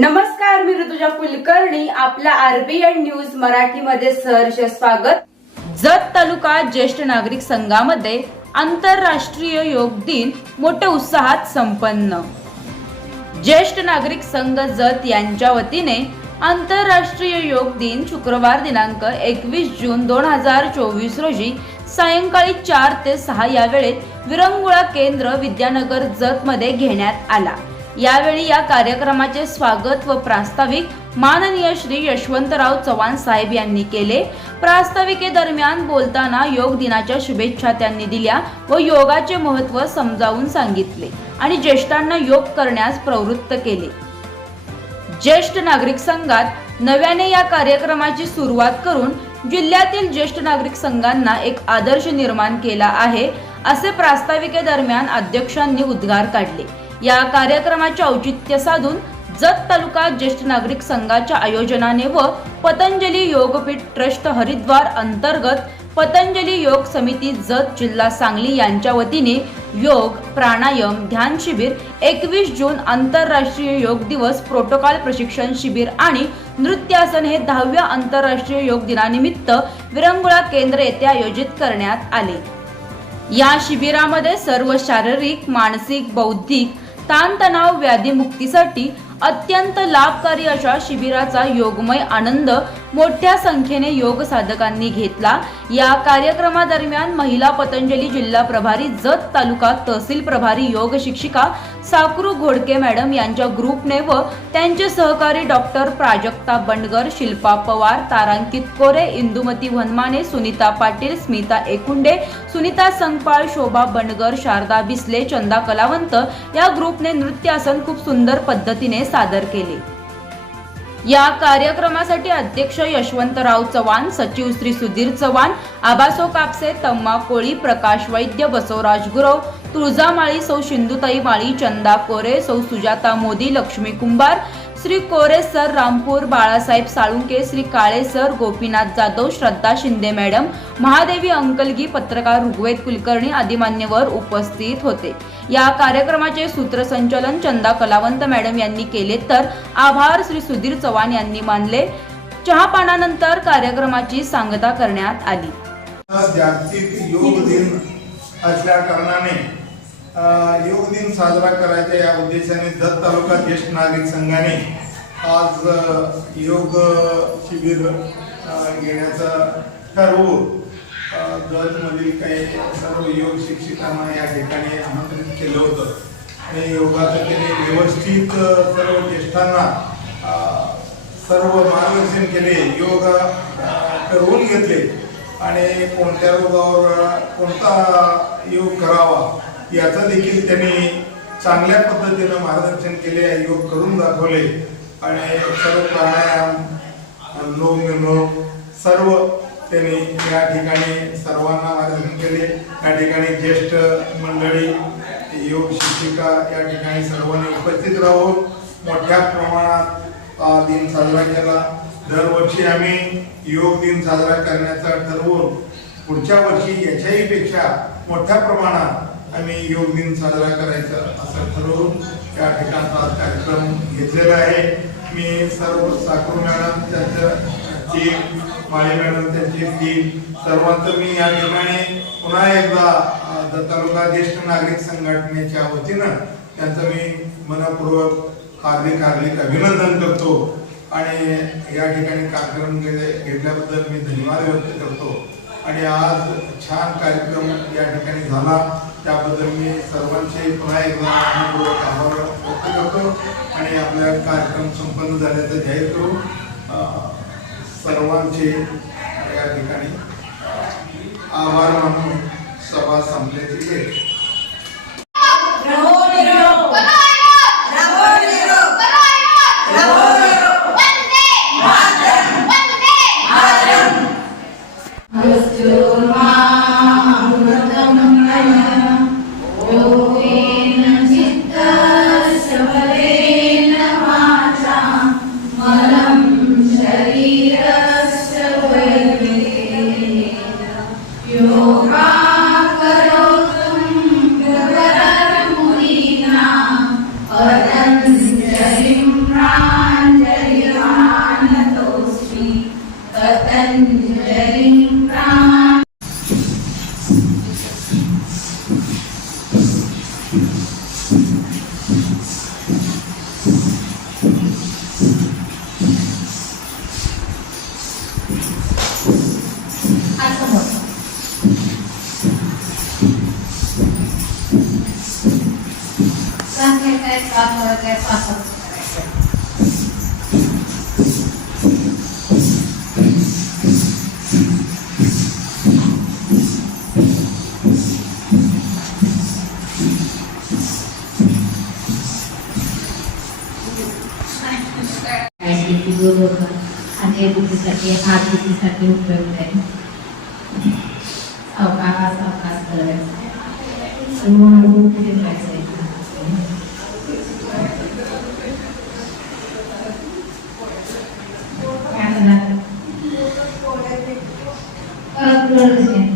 नमस्कार मी ऋतुजा कुलकर्णी. आपल्या RBN news मराठीमध्ये सहर्ष स्वागत. जत तालुका ज्येष्ठ नागरिक संघामध्ये आंतरराष्ट्रीय योग दिन मोठ्या उत्साहात संपन्न. ज्येष्ठ नागरिक संघ जत यांच्या वतीने आंतरराष्ट्रीय योग दिन शुक्रवार दिनांक एकवीस जून दोन हजार चोवीस रोजी सायंकाळी चार ते सहा या वेळेत विरंगुळा केंद्र विद्यानगर जत मध्ये घेण्यात आला. यावेळी या कार्यक्रमाचे स्वागत व प्रास्ताविक माननीय श्री यशवंतराव चव्हाण साहेब यांनी केले. प्रास्ताविकेदरम्यान बोलताना योग दिनाच्या शुभेच्छा त्यांनी दिल्या व योगाचे महत्त्व समजावून सांगितले आणि ज्येष्ठांना योग करण्यास प्रवृत्त केले. ज्येष्ठ नागरिक संघात नव्याने या कार्यक्रमाची सुरुवात करून जिल्ह्यातील ज्येष्ठ नागरिक संघांना एक आदर्श निर्माण केला आहे असे प्रास्ताविकेदरम्यान अध्यक्षांनी उद्गार काढले. या कार्यक्रमाचे औचित्य साधून जत तालुका ज्येष्ठ नागरिक संघाच्या आयोजनाने व पतंजली योगपीठ ट्रस्ट हरिद्वार अंतर्गत पतंजली योग समिती जत जिल्हा सांगली यांच्या वतीने योग प्राणायाम ध्यान शिबिर एकवीस जून आंतरराष्ट्रीय योग दिवस प्रोटोकॉल प्रशिक्षण शिबिर आणि नृत्यासन हे दहाव्या आंतरराष्ट्रीय योग दिनानिमित्त विरंगुळा केंद्र येथे आयोजित करण्यात आले. या शिबिरामध्ये सर्व शारीरिक मानसिक बौद्धिक ताणतणाव व्याधी मुक्तीसाठी अत्यंत लाभकारी अशा शिबिराचा योगमय आनंद मोठ्या संख्येने योग साधकांनी घेतला. या कार्यक्रमादरम्यान महिला पतंजली जिल्हा प्रभारी जत तालुका तहसील प्रभारी योग शिक्षिका साकरू घोडके मॅडम यांच्या ग्रुपने व त्यांचे सहकारी डॉक्टर प्राजक्ता बंडगर शिल्पा पवार तारांकित कोरे इंदुमती वनमाने सुनीता पाटील स्मिता एकुंडे सुनीता संगपाळ शोभा बंडगर शारदा बिस्ले चंदा कलावंत या ग्रुपने नृत्यासन खूप सुंदर पद्धतीने सादर केले. या कार्यक्रमासाठी अध्यक्ष यशवंतराव चव्हाण सचिव श्री सुधीर चव्हाण आबासो कापसे तम्मा कोळी प्रकाश वैद्य बसवराज गुरव तुळजामाळी सौ Sindhutai Mali Chanda Kore Sau Sujata Modi Lakshmi Kumbhar Shri Kore sir Rampur Balasaheb Salunke Shri Kale sir Gopinath Jadhav Shraddha Shinde madam Mahadevi Ankalgi पत्रकार ऋग्वेद कुलकर्णी आदी मान्यवर उपस्थित होते. या कार्यक्रमाचे सूत्रसंचालन चंदा कलावंत मॅडम यांनी केले तर आभार श्री सुधीर चव्हाण यांनी मानले. चहापानानंतर कार्यक्रमाची सांगता करण्यात आली. जागतिक योग दिन असल्या कारणाने योग दिन साजरा करायच्या या उद्देशाने जत तालुका ज्येष्ठ नागरिक संघाने आज योग शिबिर घेण्याचं ठरवून जतमधील काही सर्व योग शिक्षकांना या ठिकाणी आमंत्रित केलं होतं. आणि योगाचं त्याने व्यवस्थित सर्व ज्येष्ठांना सर्व मार्गदर्शन केले योग ठरवून घेतले. आणि कोणत्या रोगावर कोणता योग करावा याचं देखील त्यांनी चांगल्या पद्धतीनं मार्गदर्शन केले योग करून दाखवले. आणि सर्व प्राणायाम अनुलोम विलोम सर्व त्यांनी या ठिकाणी सर्वांना मार्गदर्शन केले. या ठिकाणी ज्येष्ठ मंडळी योग शिक्षिका या ठिकाणी सर्वांनी उपस्थित राहून मोठ्या प्रमाणात दिन साजरा केला. दरवर्षी आम्ही योग दिन साजरा करण्याचा ठरवून पुढच्या वर्षी याच्याही पेक्षा मोठ्या प्रमाणात आम्ही योग दिन साजरा करायचा असं ठरवून त्या ठिकाणचा कार्यक्रम घेतलेला आहे. मी सर्व साखरू मॅडम त्यांचं टीम माळे मॅडम त्यांची टीम सर्वांचं मी या ठिकाणी पुन्हा एकदा तालुका ज्येष्ठ नागरिक संघटनेच्या वतीनं त्यांचं मी मनपूर्वक हार्दिक हार्दिक अभिनंदन करतो. आणि या ठिकाणी कार्यक्रम घेतल्याबद्दल मी धन्यवाद व्यक्त करतो. आणि आज छान कार्यक्रम या ठिकाणी झाला. त्याबद्दल मी सर्वांचे पुन्हा एकदा मनपूर्वक आभार व्यक्त करतो आणि आपला कार्यक्रम संपन्न झाल्याचं जाहीर करू. सर्वांचे या ठिकाणी आभार मानून सभा संपल्याची ऍसिडिटी दूर होतं आणि बुद्धीसाठी हात बुद्धीसाठी उपयुक्त आहे अवकाश अवकाश करायचा 真的很